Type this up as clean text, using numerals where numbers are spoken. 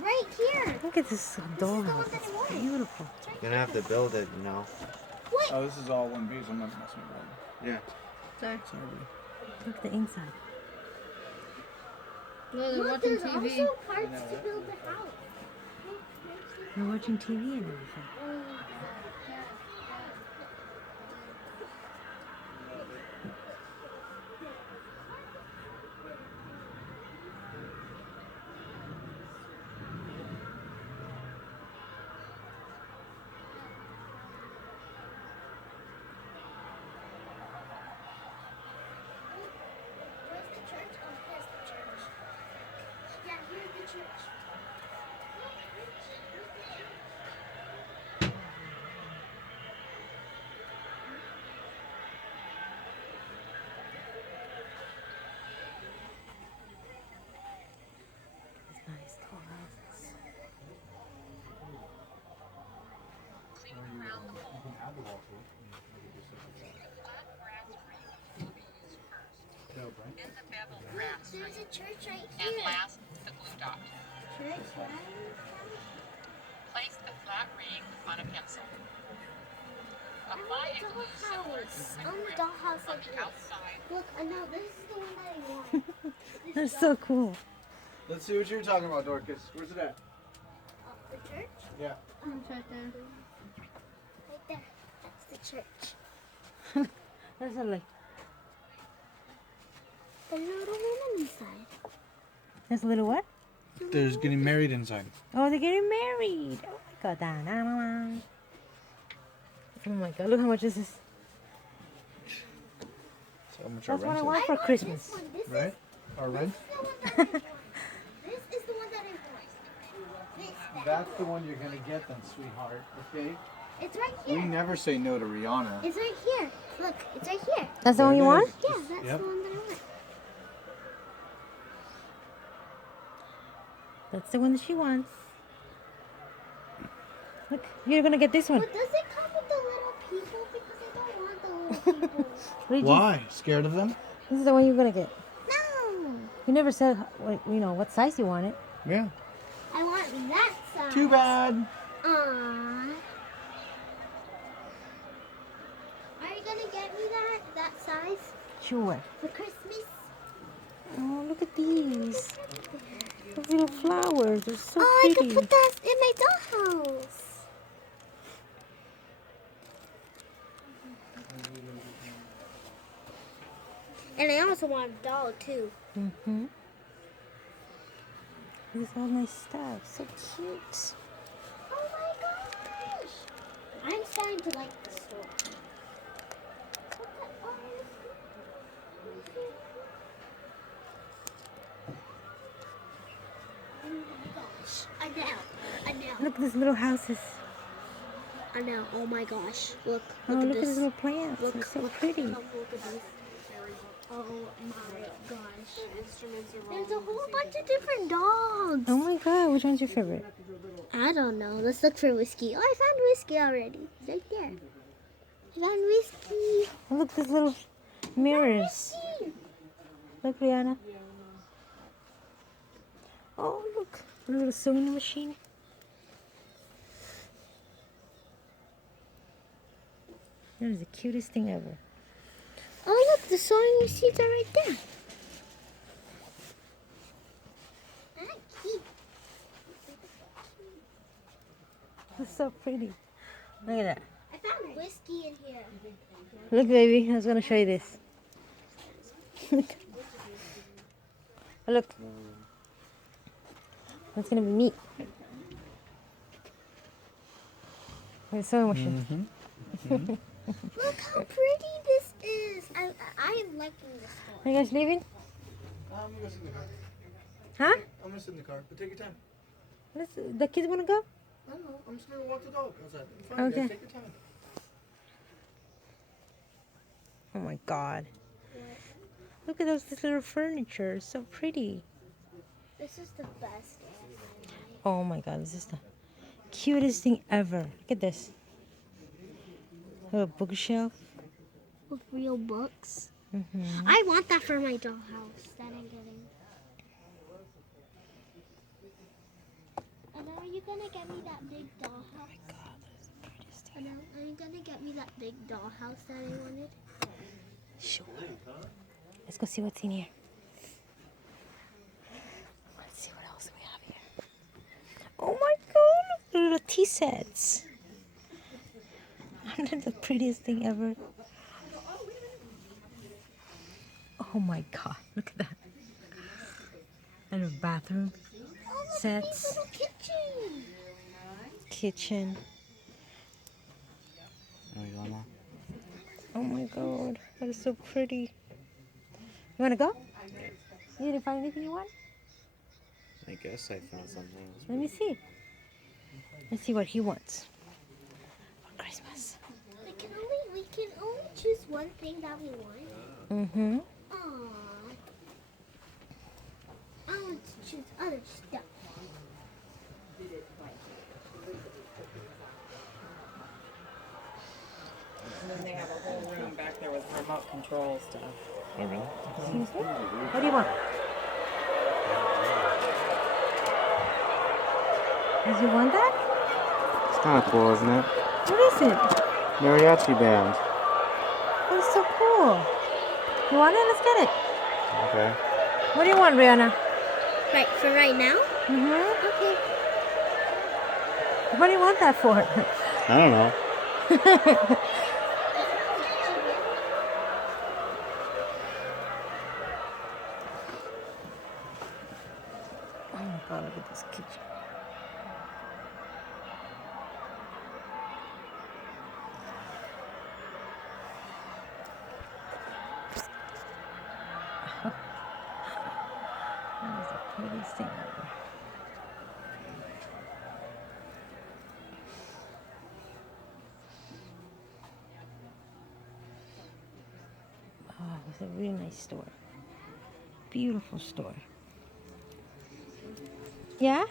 right here. Look at this dollhouse. that It's I want. beautiful. You're gonna have to build it, you know. What? Oh, this is all one piece. I'm not messing with Yeah. Sorry. that. Sorry. Look at the inside. No, they're Look, watching there's TV. also parts to build the house. They're watching TV and everything. Where's the church? Oh, here's the church. Yeah, here's the church. It's nice tall houses. There's a church right And here. last, the blue dot. Church, right? Place the flat ring on a pencil. I Apply want a a glue cylinder dollhouse. and I want grip a dollhouse on like the this. outside. Look, I know this is the one that I want. That's so cool. Let's see what you're talking about, Dorcas. Where's it at? The church? Yeah. It's right there. Right there. That's the church. That's a like. There's a little woman inside. That's a little what? There's getting married inside. Oh, they're getting married. Oh my god. Oh my god. Look how much this is. So how much our That's what I rent want is, for Christmas. This one. This right? Our rent? is the one that I want. This is the one that I want. This bag. That's the one you're gonna get then, sweetheart. Okay? It's right We here. never say no to Rihanna. It's right here. Look, it's right here. That's the There one you it want? is. Yeah, that's Yep. the one that I want. That's the one that she wants. Look, you're gonna get this one. But does it come with the little people? Because I don't want the little people. Regis, Why? Scared of them? This is the one you're gonna get. No. You never said, what size you want it. Yeah. I want that size. Too bad. Aww. Are you gonna get me that size Sure. for Christmas? Oh, look at these. Those little flowers. They're so Oh, I pretty. can put that in my dollhouse. And I also want a doll too. Mm-hmm. This is all nice stuff. So cute. Oh my gosh! I'm starting to like the store. Look at all this. Oh my gosh! I know. Look at these little houses. I know. Oh my gosh! Look Oh, at look at this. these little plants. Look, They're so look, pretty. Look at this. Oh my gosh! There's a whole bunch of different dogs. Oh my god, which one's your favorite? I don't know. Let's look for whiskey. Oh, I found whiskey already. It's right there. I found whiskey. Oh, look, these little mirrors. Whiskey. Look, Rihanna. Oh, look. A little sewing machine. That is the cutest thing ever. Oh, look, the sewing machines are right there. It's so pretty. Look at that. I found whiskey in here. Look, baby. I was going to show you this. Look. That's going to be meat. It's sewing machine. Look how pretty this is. I am liking this Are store. you guys leaving? I'm gonna sit in the car. Huh? I'm gonna sit in the car, but take your time. The kids want to go? I don't know. I'm just gonna walk the dog outside. Fine, Okay. guys, take your time. Oh my god. Look at this little furniture. It's so pretty. This is the best. Oh my god, this is the cutest thing ever. Look at this. A bookshelf. With real books. Mm-hmm. I want that for my dollhouse that I'm getting. gonna get me that big dollhouse? God, that's the prettiest I thing. know. Are you gonna get me that big dollhouse that I wanted? Sure. Let's go see what's in here. Let's see what else we have here. Oh my god, look at the tea sets. Aren't they the prettiest thing ever? Oh my god, look at that. And a bathroom sets, Little kitchen. kitchen. There you go, Mom. Oh my god, that is so pretty. You wanna go? You didn't find anything you want? I guess I found something. Let me see. Let's see what he wants for Christmas. We can only choose one thing that we want. Mm-hmm. Aww. I want to choose other stuff. And then they have a whole room back there with remote control stuff. Oh, really? Excuse me? What do you want? Does you want that? It's kind of cool, isn't it? What is it? Mariachi band. That's so cool. You want it? Let's get it. Okay. What do you want, Rihanna? Right, for right now? Mm-hmm. Okay. What do you want that for? I don't know. Oh my god, look at this kitchen. That is the prettiest thing ever. Oh, it's a really nice store. Beautiful store. Yeah?